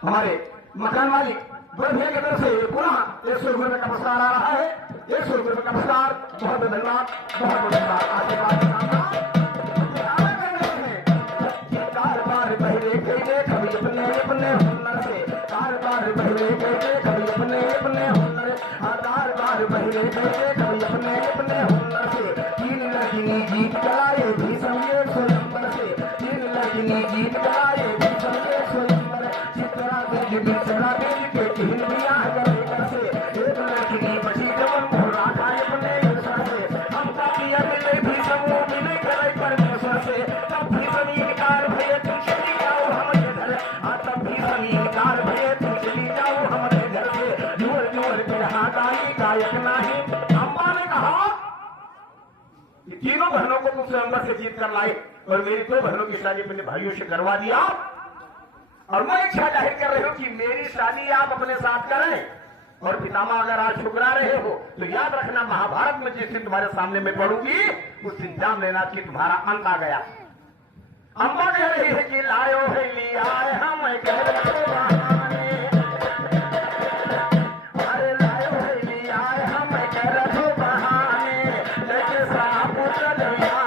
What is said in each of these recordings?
हमारे मकान मालिक बड़े भैया की तरफ से पुनः 100 रुपये का पुरस्कार आ रहा है। 100 रुपये का पुरस्कार। बहुत बहुत धन्यवाद, बहुत बहुत धन्यवाद। आशीर्वाद कारबार पहले कहने कभी अपने अपने हुनर से, कारबार पहले कहने कभी अपने अपने हुनर, कारबार पहले कहने कभी अपने अपने हुनर से। 3 लड़की जीत कराए भी समझे स्वयंवर से, 3 लड़की जीत कराए भी समझे स्वयंवर। चित्रा बीज बिचरा बीज के तीन बियाह करे कैसे, एक लड़की बची जवन भोला खाए अपने ईश्वर से। हम कापिया मिले भी समूह मिले करे परमेश्वर से, तब भी जमीन कार भये तुम चली जाओ हमारे घर, तब भी जमीन कार भये तुम चली जाओ हमारे घर से। जोर जोर के हाथाई गायक नहीं। अम्मा ने कहा कि तीनों बहनों को तुम स्वयंवर से जीत कर लाए और मेरी 2 बहनों की शादी अपने भाइयों से करवा दिया, और मैं इच्छा जाहिर कर रही हूं कि मेरी शादी आप अपने साथ करें। और पितामह अगर आज ठुकरा रहे हो तो याद रखना, महाभारत में जिस दिन तुम्हारे सामने में पढ़ूंगी उस दिन जान लेना कि तुम्हारा अंत आ गया। अम्मा कह रही है कि लायो है लिया हम कह रहे बहाने, अरे लायो है लिया हम कह रहे बहाने, लेके साहब चलिया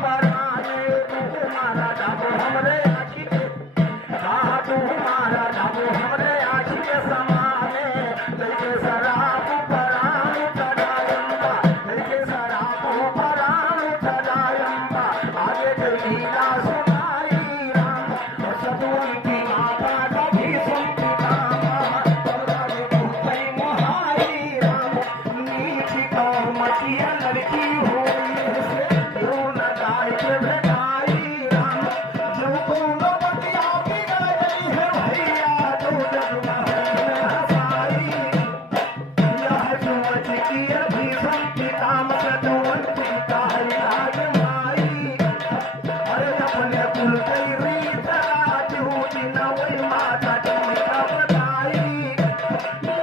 पराने, तुम्हारा जाबो हमरे आखी के, कहा तुम्हारा जाबो हमरे आखी के समाने, लेके शराब परान चढ़ायम्बा, लेके शराब परान चढ़ायम्बा, आगे के लीला सुनाई राम, और सतुन की माता कभी सुनती कामा, तोराले भूतई मोहाई राम, नीची कौमतिया लड़की होई से, क्यों न गाय के भेटाई राम, जो कोनो बतिया बिगड़ गई है भैया, तो जग में हंसाई, यह सोच की अभी संति काम सतुवंती का है राज माई, अरे अपने कुल कई रीत राज होती न वही माता चमका बताई,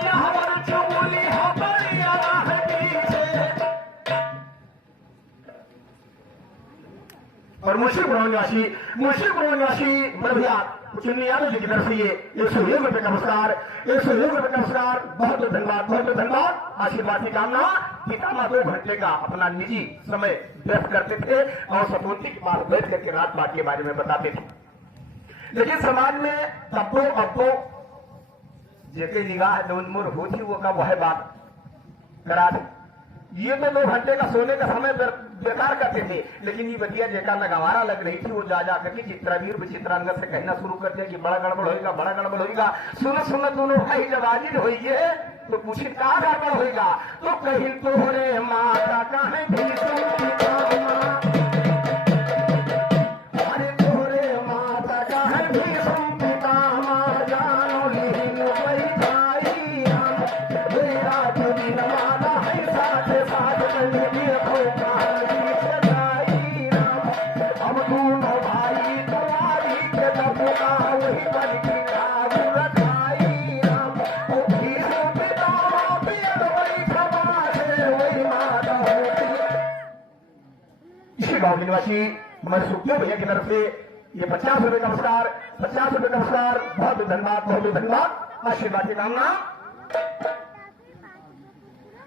यह वर चुगली हो बढ़िया है पीछे। और मुंशी निवासी बढ़िया चुन्नी यादव जी की तरफ से ये 101 रुपये का पुरस्कार, 101 रुपये का पुरस्कार। बहुत बहुत धन्यवाद, बहुत बहुत धन्यवाद। आशीर्वाद की कामना। पितामह 2 घंटे का अपना निजी समय व्यस्त करते थे और सपूर्ति के पास बैठ करके रात बात के बारे में बताते थे, लेकिन समाज में तब्बो अब्बो जेके निगाह नूनमुर होती वो का वह बात करा दे। ये तो 2 घंटे का सोने का समय बेकार करते थे, लेकिन ये बतिया जेका नगवारा लग रही थी वो जा करके चित्रावीर विचित्रांग से कहना शुरू कर दिया कि बड़ा गड़बड़ होगा, बड़ा गड़बड़ होगा। सुनो दोनों भाई जब हाजिर होइए तो पूछे कहा गड़बड़ होगा, तो कहीं तोहरे माता कहे भी सुनती कामा, अरे तोहरे माता कहे भी सुनती कामा, जानो लीन बैठाई हम, मेरा जो दिन वाला है साथ साथ बंदी रखो कहानी सजाई राम, हम दोनों भाई तुम्हारी के दबका वही बन की आग रखाई राम, ओ भीष्म पितामह पियर वही क्षमा से वही माता होती। इसी गांव निवासी हमारे सुखदेव भैया की तरफ से ये 50 रुपये का पुरस्कार, 50 रुपये का पुरस्कार। बहुत बहुत धन्यवाद, बहुत बहुत धन्यवाद। आशीर्वाद की कामना।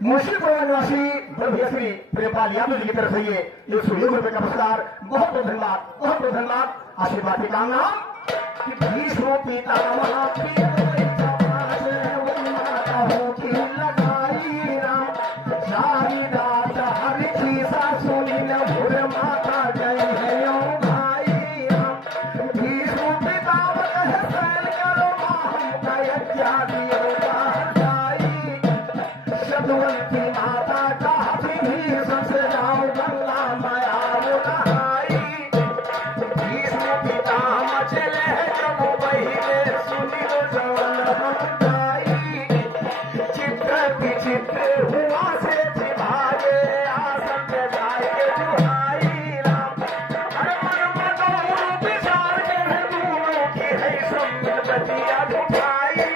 मुंशीपुर निवासी भैया श्री प्रेमपाल यादव जी की तरफ से ये 101 रुपये का पुरस्कार। बहुत बहुत धन्यवाद, बहुत बहुत धन्यवाद। आशीर्वाद की कामना। कि भीष्म पितामह पियर वही क्षमा से वही माता होती लगाई राम, सारी रात हर चीज़ा सुनी न भूर माता जय है ओ भाई राम, भीष्म पितामह कहे सहन करो हमका यज्ञा दियो बहसाई, सतुवंती माता का भी सबसे जाओ गंगा माया वो नहाई, भीष्म पितामह चले जब बहिरे सुनी वो जवन हम गाई, चित्र विचित्र हुआ से भागे आसन पे जाए जुहाई राम, अरे मन मदोर विचार के दूरों की है सम्मिल बतिया झुकाई,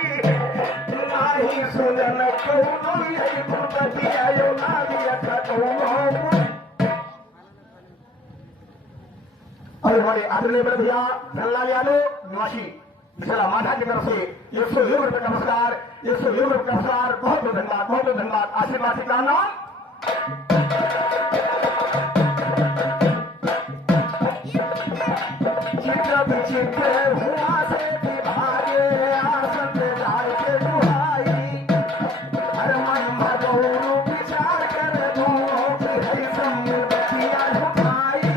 नाही सुनन कौनो यही बतिया यो नादिया कौनो। और हमारे आदरणीय भैया धनलाल यादव निवासी मिथिला माता की तरफ से 120 रुपये का पुरस्कार, 120 रुपये का पुरस्कार। बहुत बहुत धन्यवाद, बहुत बहुत धन्यवाद। आशीर्वाद का नाम चित्र विचित्र हुआ से विभागे आसन लाल के दुहाई, हर मन भगोरू विचार कर दूरों की हरि सम्मुखिया झुकाई।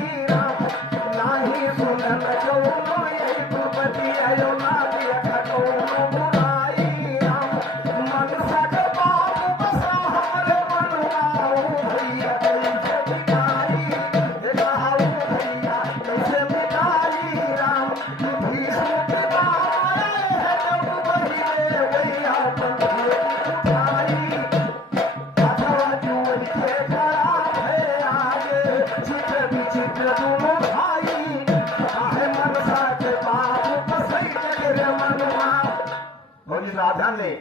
नाही सुनन कौनो यही दुर्पति आयो ना दिया कौनो बुराई। मन सक बाबू बसा हमारे मनवाओ भैया कैसे मिटाई, देखाओ भैया कैसे मिटाई। राम भीष्म के बारे है जब बहिरे भैया पंखी उठाई, अथवा जुअल के खराब है आगे चित्र विचित्र दोनों भाई। आहे मनसा के बाबू बसई जगरे मनवा। बोली सावधान ले,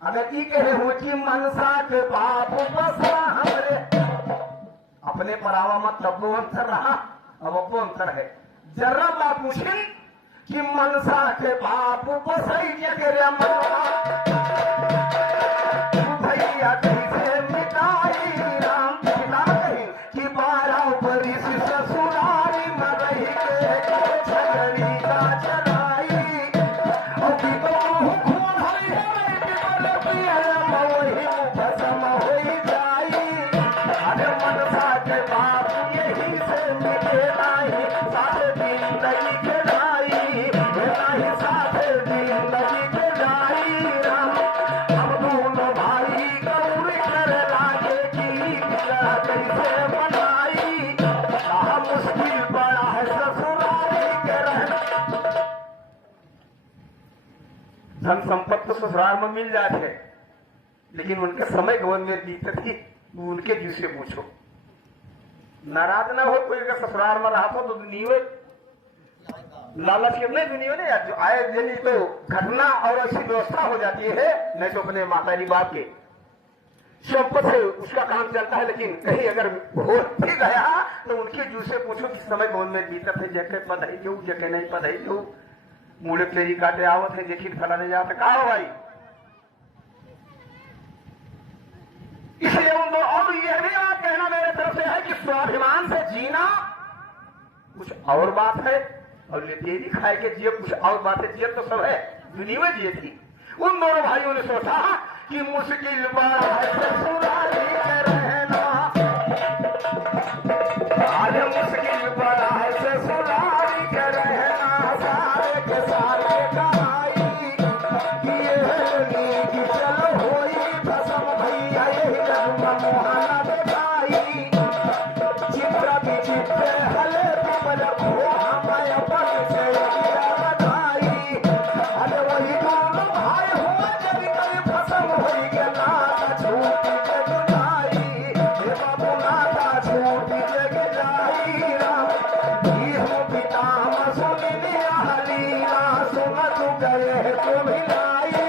अगर ई कहे हो कि मनसा के बाबू बसा हमरे, अपने परावा मत तब्बो अंतर रहा, अब वो अंतर है। जरा बा पूछिन कि मनसा के बाबू बसई जगरे मनवा, भैया कैसे मिटाई। राम पिता कही कि 12 बरिस ससुरारी में रही के झगड़ी का चलाई। और की कहूँ खून हरी है पिपल पिया मोहि भस्म होई जाई। अरे मनसा के बाबू यही से मिटे नाही, साथे जिंदगी के ढाई, नाही साथे जिंदगी के ढाई। राम अब दोनों भाई गौरी कर लागे की बिगड़ा कैसे बनाई। कहा मुश्किल बड़ा है ससुराली के रहना। धन संपत्ति तो ससुराल में मिल जाते हैं, लेकिन उनके समय गवन में बीते थी, उनके जीव से पूछो। नाराज ना हो कोई अगर ससुराल में रहा तो दुनिया लालच के नहीं, दुनिया ने जो आए दिन तो घटना और ऐसी व्यवस्था हो जाती है, नहीं तो अपने माता जी बाप के संपत्ति से उसका काम चलता है। लेकिन कहीं अगर हो भी गया तो उनके जीव से पूछो कि समय गवन में बीते थे, जगह पधाई क्यों, जगह नहीं पधाई क्यों, मूले तेरी काटे आवत है देखी फला नहीं जाता। कहा हो भाई, इसलिए और यह भी बात कहना मेरे तरफ से है कि स्वाभिमान से जीना कुछ और बात है, और तेरी खाए के जिये कुछ और बात है। जिये तो सब है, दुनिया में जिये थी। उन दोनों भाइयों ने सोचा कि मुश्किल बड़ा है ससुराली के रहना, आज मुश्किल बड़ा है ससुराली के रहना। सारे के सारे कहाई कि चलो होई भस्म भैया यही जन्म मोहना दिखाई। चित्र विचित्र हले पिपल को हमें अपन से बधाई। अरे वही दोनों भाई हुआ जब कभी भस्म होई के नाता छूटी जग जाई। हे बाबू नाता छूटी जग जाई। राम भीष्म पितामह सुनी लीला, सुन तू गए तो मिलाई।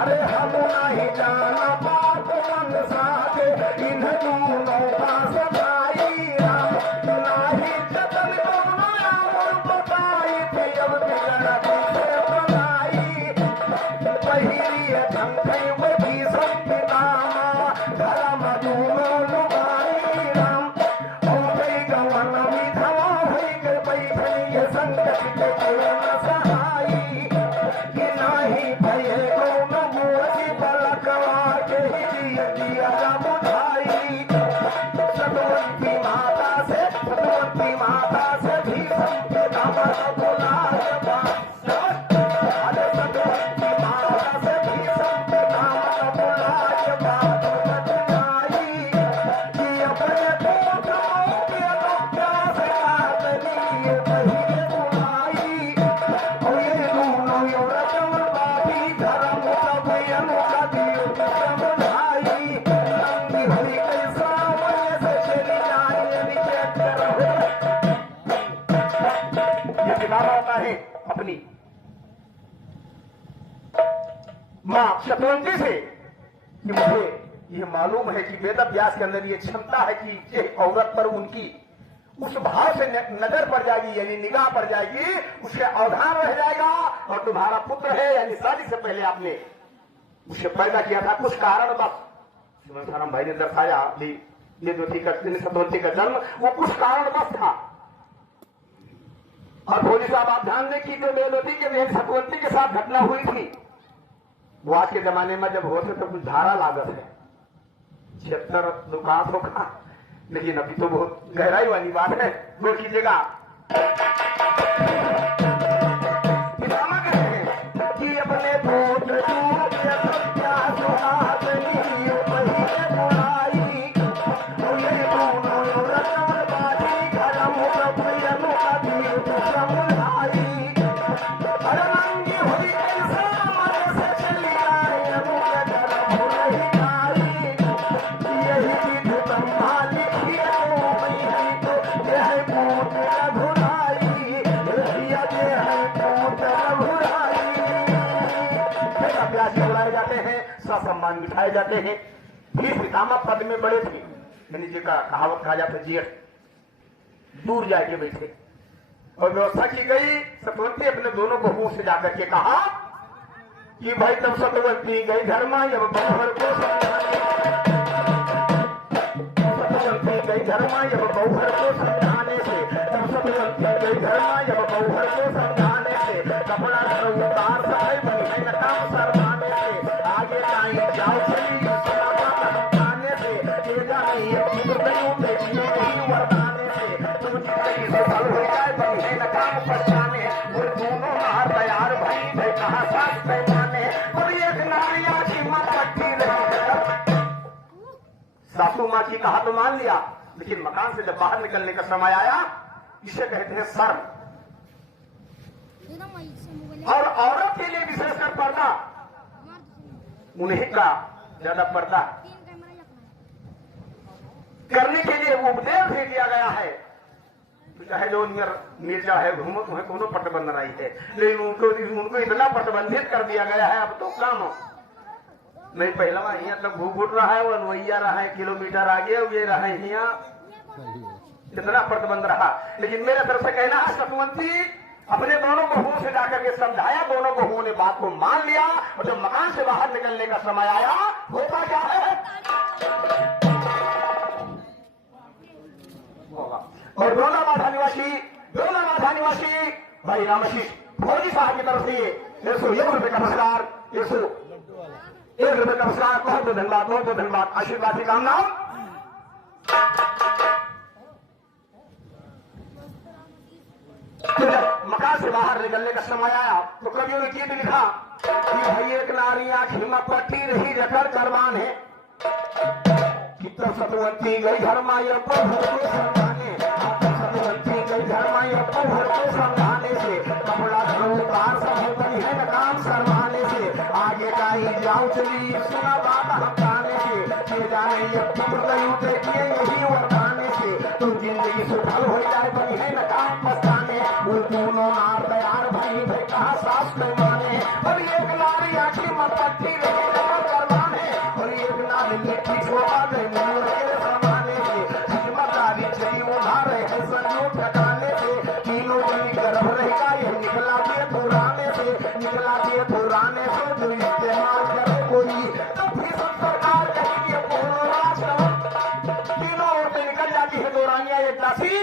अरे हम नहीं जाना बात मन साथे, इन दोनों का सगाई। राम नाही जतन दोनों और बताई थी, अब बिगड़ से बनाई। पहिरी झंखई में भीष्म पितामह धर्म दोनों लुगाई। राम हो गई गवन विधवा हुई गई बैठनी ये संकट के न सहाई। कि नाही भये कौनो मोसी पलकवा के ही दिया जा बुझाई। सतवंती माता से भीष्म पितामह बुलाए बात। अरे सतवंती माता से भीष्म पितामह बुलाए बात बतलाई। कि अपने पुत्रों के प्यास काटनी बहिरे बुलाई। और ये दोनों योरजम बापी धर्म सब अनुका दियो समझाई। नंगी हुई कैसा वय से चली जाए नीचे करो। ये दिखावा होता है अपनी मां शतवंती से कि मुझे ये मालूम है कि वेद व्यास के अंदर ये क्षमता है कि ये औरत पर उनकी उस भाव से नजर पड़ जाएगी, यानी निगाह पड़ जाएगी, उसके अवधान रह जाएगा और तुम्हारा पुत्र है, यानी शादी से पहले आपने उसे पैदा किया था कुछ कारण बस। श्रीमंत भाई ने दर्शाया ये जो थी सतवंती का जन्म वो कुछ कारण बस था। और भोजी साहब आप ध्यान दें कि जो बेलवती के बहन सतवंती के साथ घटना हुई थी वो आज के जमाने में जब होते तो कुछ धारा लागत है 76 दुकान होगा, लेकिन अभी तो बहुत गहराई वाली बात है। वो कीजिएगा कि अपने दूध सम्मान बिठाए जाते हैं। ये पितामह पद में बड़े थे, मैंने जी का कहावत कहा जाता जेठ दूर जाके बैठे और व्यवस्था की गई। सतवंती अपने दोनों बहुओं से जाकर के कहा कि भाई तब सतवंती गई घर में जब बहुभर को सतवंती गई घर में जब बहुभर को समझाने से तब सतवंती गई घर में जब बहुभर को समझाने से कपड़ा उतार सफाई बनी न काम सरमाने से आगे जाए जाओ चली समझाने से वरदाने से तुम सफल हो जाए बनी न काम पहचाने वो दोनों हार तैयार भाई कहा साथ पैमाने और एक नारिया की मां पट्टी रही। सासू माँ की कहा तो मान लिया, लेकिन मकान से जब बाहर निकलने का समय आया इसे कहते हैं शर्म। और औरत के लिए विशेषकर पर्दा, उन्हीं का ज्यादा पर्दा करने के लिए उपदेश भी दिया गया है। तो चाहे जो मिर्जा है घूमो तुम्हें कोनो प्रतिबंध नहीं है, लेकिन उनको इतना प्रतिबंधित कर दिया गया है अब तो काम नहीं। पहला यहाँ तक घूम उठ रहा है वो अनवैया रहा है किलोमीटर आगे ये रहा है यहाँ कितना प्रतिबंध रहा। लेकिन मेरे तरफ से कहना है सतवंती अपने दोनों बहुओं से जाकर के समझाया, दोनों बहुओं ने बात को मान लिया और जब मकान से बाहर निकलने का समय आया होता क्या है और दोनों माधा निवासी भाई रामशीष फौजी साहब की तरफ से 101 रुपए का पुरस्कार 101 रुपए का पुरस्कार। बहुत बहुत धन्यवाद आशीर्वाद की कामना। तो जब मकान से बाहर निकलने का समय आया तो कवियों ने गीत लिखा कि भाई एक नारी आंखी में पट्टी रही जकर करवान है कि तब सतवंती गई घर माई समझाने सतवंती गई घर माई समझाने से कपड़ा उतार सब बनी है न काम शर्माने से आगे का ही जाओ चली सुना बात हटाने से जाने देखिए यही वरदाने से तुम जिंदगी सुफल हो जाए बनी है न काम पछताने वो दोनों नार तैयार भाई कहा सास पैमाने और एक नारी आंखी में पट्टी रही करवाने और एक नारी मिट्टी छोड़ा गई के समाने से जिम्मेदारी चली उधार है संयोग ठकाने से तीनों जनी गर्भ रहेगा ये निकला दिए पुराने से जो इस्तेमाल करे कोई तब भी सब सरकार कहेगी तीनों औरतें निकल जाती है दो रानियां एक दासी।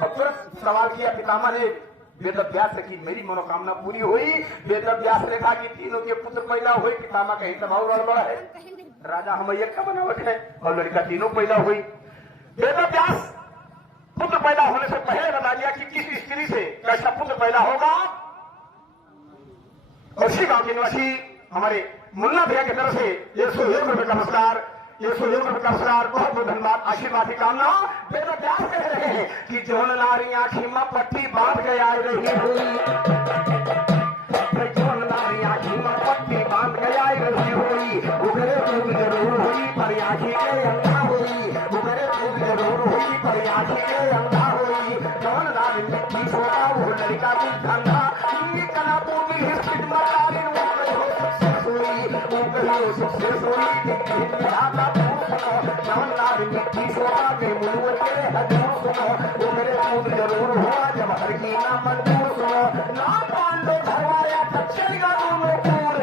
और तुरंत सवाल किया पितामह ने वेद अभ्यास से कि मेरी मनोकामना पूरी हुई। वेद अभ्यास ने कहा कि तीनों के पुत्र पैदा हुए। पितामह कहीं दबाव गड़बड़ है, राजा हमैया का बनावट है और लड़का तीनों पैदा हुई। वेद अभ्यास पुत्र पैदा होने से पहले बता दिया कि किस स्त्री से कैसा पुत्र पैदा होगा। और इसी गांव के निवासी हमारे मुन्ना भैया की तरफ से 101 रुपए का पुरस्कार 101 रुपए का पुरस्कार। बहुत बहुत धन्यवाद आशीर्वाद की कामना। वेद अभ्यास कह रहे हैं कि जौन नारी आंखी में पट्टी बांध के आ रही हुई जौन नारी आंखी में पट्टी बांध के आ रही हुई उगरे खूब जरूर हुई पर आंखी के अंधा हुई उगरे खूब जरूर हुई पर आंखी के अंधा हुई जौन नारी मिट्टी छोड़ा वो लड़का भी धंधा कला पूरी हिस्ट्री मारी सबसे सोई जौन नारी मिट्टी छोड़ा के मुँह के हजूर सुनो वो मेरे खूब जरूर हुआ जब हर की ना मंजूर सुनो ना पांडव धरवाया टक्कर का दोनों कूर